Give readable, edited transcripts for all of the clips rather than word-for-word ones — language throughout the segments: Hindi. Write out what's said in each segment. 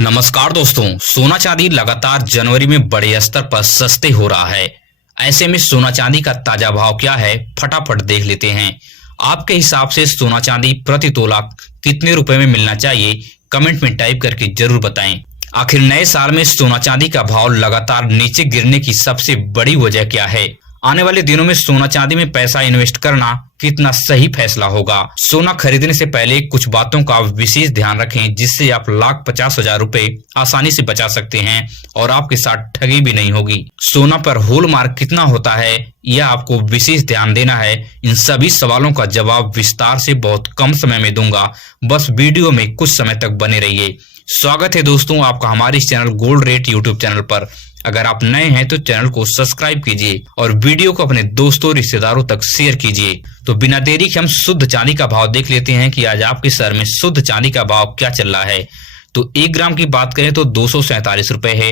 नमस्कार दोस्तों, सोना चांदी लगातार जनवरी में बड़े स्तर पर सस्ते हो रहा है। ऐसे में सोना चांदी का ताजा भाव क्या है, फटाफट देख लेते हैं। आपके हिसाब से सोना चांदी प्रति तोला कितने रुपए में मिलना चाहिए, कमेंट में टाइप करके जरूर बताएं। आखिर नए साल में सोना चांदी का भाव लगातार नीचे गिरने की सबसे बड़ी वजह क्या है? आने वाले दिनों में सोना चांदी में पैसा इन्वेस्ट करना कितना सही फैसला होगा? सोना खरीदने से पहले कुछ बातों का विशेष ध्यान रखें, जिससे आप 1,50,000 रुपए आसानी से बचा सकते हैं और आपके साथ ठगी भी नहीं होगी। सोना पर हॉलमार्क कितना होता है, यह आपको विशेष ध्यान देना है। इन सभी सवालों का जवाब विस्तार से बहुत कम समय में दूंगा, बस वीडियो में कुछ समय तक बने रहिए। स्वागत है दोस्तों आपका हमारे इस channel gold rate YouTube channel पर। अगर आप नए हैं तो चैनल को सब्सक्राइब कीजिए और वीडियो को अपने दोस्तों रिश्तेदारों तक शेयर कीजिए। तो बिना देरी के हम शुद्ध चांदी का भाव देख लेते हैं कि आज आपके शहर में शुद्ध चांदी का भाव क्या चल रहा है। तो 1 ग्राम की बात करें तो 247 रुपए है।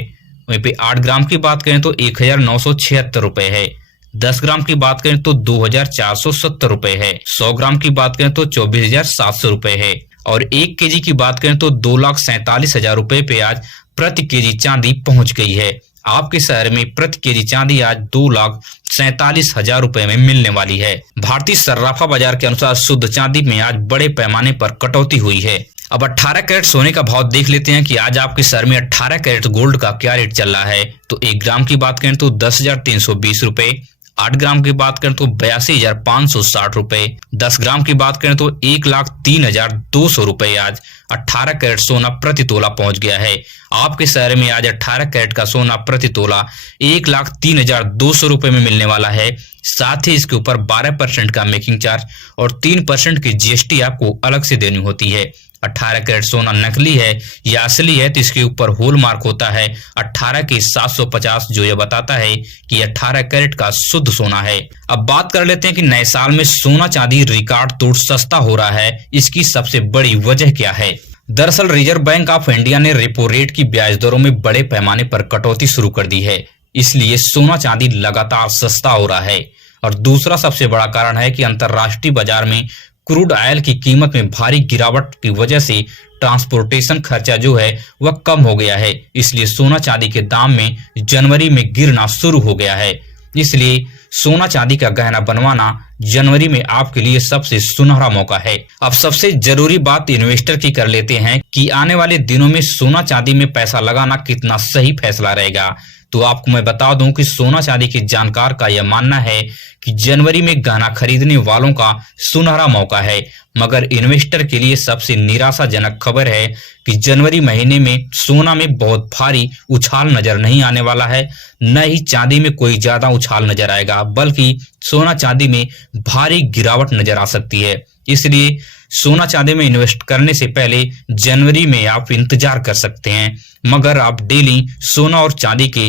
वहीं पे 8 ग्राम की बात करें तो 1,976 रुपए है। 10 ग्राम की बात करें तो 2,470 रुपए है। 100 ग्राम की बात करें तो 24,700 रुपए है। और 1 केजी की बात करें तो 2,47,000 रुपए पे आज प्रति केजी चांदी पहुंच गई है। आपके शहर में प्रति केजी चांदी आज 2,47,000 रुपए में मिलने वाली है। भारतीय सर्राफा बाजार के अनुसार शुद्ध चांदी में आज बड़े पैमाने पर कटौती हुई है। अब 18 कैरेट सोने का भाव देख लेते हैं कि आज आपके शहर में 18 कैरेट गोल्ड का क्या रेट चल रहा है। तो 1 ग्राम की बात करें तो 10,320 रुपए। 8 ग्राम की बात करें तो 82,560 रुपए। 10 ग्राम की बात करें तो 1,03,200 रुपए आज 18 कैरेट सोना प्रति तोला पहुंच गया है। आपके शहर में आज 18 कैरेट का सोना प्रति तोला 1,03,200 रुपए में मिलने वाला है। साथ ही इसके ऊपर 12% का मेकिंग चार्ज और 3% की जीएसटी आपको अलग से देनी होती है। 18 कैरेट सोना नकली है या असली है तो इसके ऊपर होल मार्क होता है 18 के 750, जो यह बताता है कि 18 कैरेट का शुद्ध सोना है। अब बात कर लेते हैं कि नए साल में सोना चांदी रिकॉर्ड तोड़ सस्ता हो रहा है। इसकी सबसे बड़ी वजह क्या है? दरअसल रिजर्व बैंक ऑफ इंडिया ने रेपो रेट की ब्याज दरों में बड़े पैमाने पर कटौती शुरू कर दी है, इसलिए सोना चांदी लगातार सस्ता हो रहा है। और दूसरा सबसे बड़ा कारण है कि अंतरराष्ट्रीय बाजार में क्रूड ऑयल की कीमत में भारी गिरावट की वजह से ट्रांसपोर्टेशन खर्चा जो है वह कम हो गया है, इसलिए सोना चांदी के दाम में जनवरी में गिरना शुरू हो गया है। इसलिए सोना चांदी का गहना बनवाना जनवरी में आपके लिए सबसे सुनहरा मौका है। अब सबसे जरूरी बात इन्वेस्टर की कर लेते हैं कि आने वाले दिनों में सोना चांदी में पैसा लगाना कितना सही फैसला रहेगा। तो आपको मैं बता दूं कि सोना चांदी के जानकार का यह मानना है कि जनवरी में गहना खरीदने वालों का सुनहरा मौका है, मगर इन्वेस्टर के लिए सबसे निराशाजनक खबर है कि जनवरी महीने में सोना में बहुत भारी उछाल नजर नहीं आने वाला है। न ही चांदी में कोई ज्यादा उछाल नजर आएगा, बल्कि सोना चांदी में भारी गिरावट नजर आ सकती है। इसलिए सोना चांदी में इन्वेस्ट करने से पहले जनवरी में आप इंतजार कर सकते हैं, मगर आप डेली सोना और चांदी के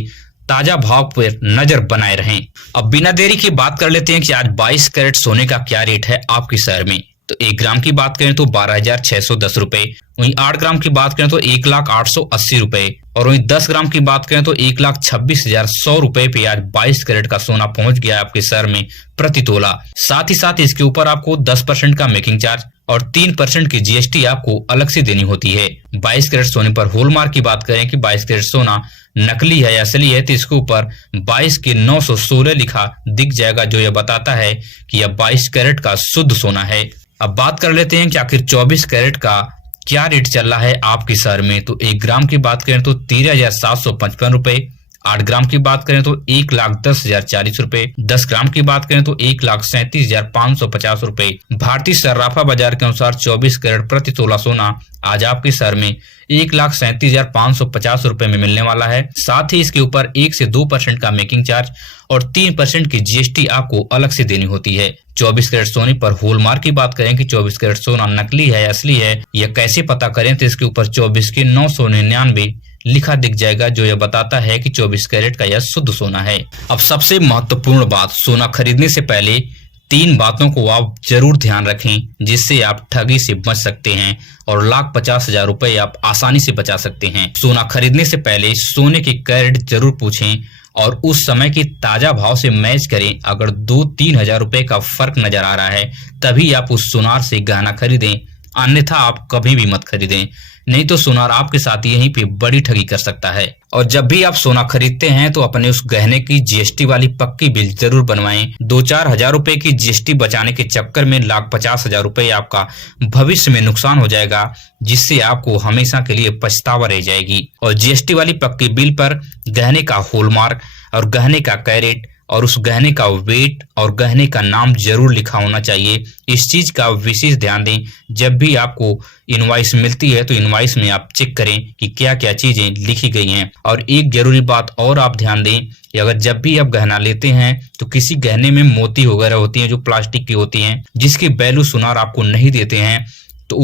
ताजा भाव पर नजर बनाए रहें। अब बिना देरी की बात कर लेते हैं कि आज 22 कैरेट सोने का क्या रेट है आपके शहर में। तो 1 ग्राम की बात करें तो 12,610 रुपए। वहीं 8 ग्राम की बात करें तो 1,0880 रुपए। और वहीं 10 ग्राम की बात करें तो 1,26,100 रुपए पे आज 22 कैरेट का सोना पहुंच गया आपके शहर में प्रति तोला। साथ ही साथ इसके ऊपर आपको 10% का मेकिंग चार्ज और 3% की जीएसटी आपको अलग से देनी होती है। 22 कैरेट सोने पर हॉलमार्क की बात करें कि 22 कैरेट सोना नकली है या असली है तो इसके ऊपर 22 के 916 लिखा दिख जाएगा, जो यह बताता है कि यह 22 कैरेट का शुद्ध सोना है। अब बात कर लेते हैं कि आखिर 24 कैरेट का क्या रेट चल रहा है आपके शहर में। तो 1 ग्राम की बात करें तो 13,755 रुपए। 8 ग्राम की बात करें तो 1,10,040 रुपए। 10 ग्राम की बात करें तो 1,37,550 रुपए। भारतीय सर्राफा बाजार के अनुसार 24 कैरेट प्रति तोला सोना आज आपके शहर में 1,37,550 रुपए में मिलने वाला है। साथ ही इसके ऊपर 1 से 2% का मेकिंग चार्ज और 3% की जीएसटी आपको अलग से देनी होती है। 24 कैरेट सोने पर हॉलमार्क की बात करें कि 24 कैरेट सोना नकली है या असली है, यह कैसे पता करें तो इसके ऊपर 24 के 999 लिखा दिख जाएगा, जो यह बताता है कि 24 कैरेट का यह शुद्ध सोना है। अब सबसे महत्वपूर्ण बात, सोना खरीदने से पहले 3 बातों को आप जरूर ध्यान रखें, जिससे आप ठगी से बच सकते हैं और 1,50,000 रुपए आप आसानी से बचा सकते हैं। सोना खरीदने से पहले सोने के कैरेट जरूर पूछें और उस समय के ताजा भाव से मैच करें। अगर 2-3 हजार रुपए का फर्क नजर आ रहा है तभी आप उस सुनार से गहना खरीदें, अन्यथा आप कभी भी मत खरीदें। नहीं तो सुनार आपके साथ यहीं पे बड़ी ठगी कर सकता है। और जब भी आप सोना खरीदते हैं तो अपने उस गहने की जीएसटी वाली पक्की बिल जरूर बनवाएं। 2-4 हजार रुपए की जीएसटी बचाने के चक्कर में 1,50,000 रुपए आपका भविष्य में नुकसान हो जाएगा, जिससे आपको हमेशा के लिए पछतावा रह जाएगी। और जीएसटी वाली पक्की बिल पर गहने का हॉलमार्क और गहने का कैरेट और उस गहने का वेट और गहने का नाम जरूर लिखा होना चाहिए। इस चीज का विशेष ध्यान दें। जब भी आपको इनवॉइस मिलती है तो इनवॉइस में आप चेक करें कि क्या क्या चीजें लिखी गई हैं। और एक जरूरी बात और आप ध्यान दें कि अगर जब भी आप गहना लेते हैं तो किसी गहने में मोती वगैरह होती हैं जो प्लास्टिक की होती हैं, जिसकी वैल्यू सुनार आपको नहीं देते हैं, तो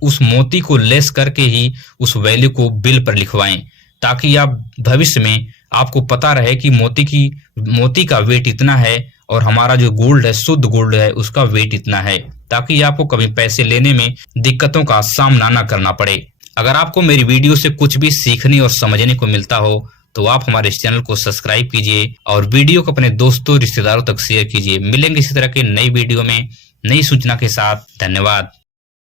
उस मोती को लेस करके ही उस वैल्यू को बिल पर लिखवाएं, ताकि आप भविष्य में आपको पता रहे कि मोती का वेट इतना है और हमारा जो गोल्ड है, शुद्ध गोल्ड है, उसका वेट इतना है, ताकि आपको कभी पैसे लेने में दिक्कतों का सामना न करना पड़े। अगर आपको मेरी वीडियो से कुछ भी सीखने और समझने को मिलता हो तो आप हमारे इस चैनल को सब्सक्राइब कीजिए और वीडियो को अपने दोस्तों रिश्तेदारों तक शेयर कीजिए। मिलेंगे इसी तरह के नई वीडियो में नई सूचना के साथ। धन्यवाद।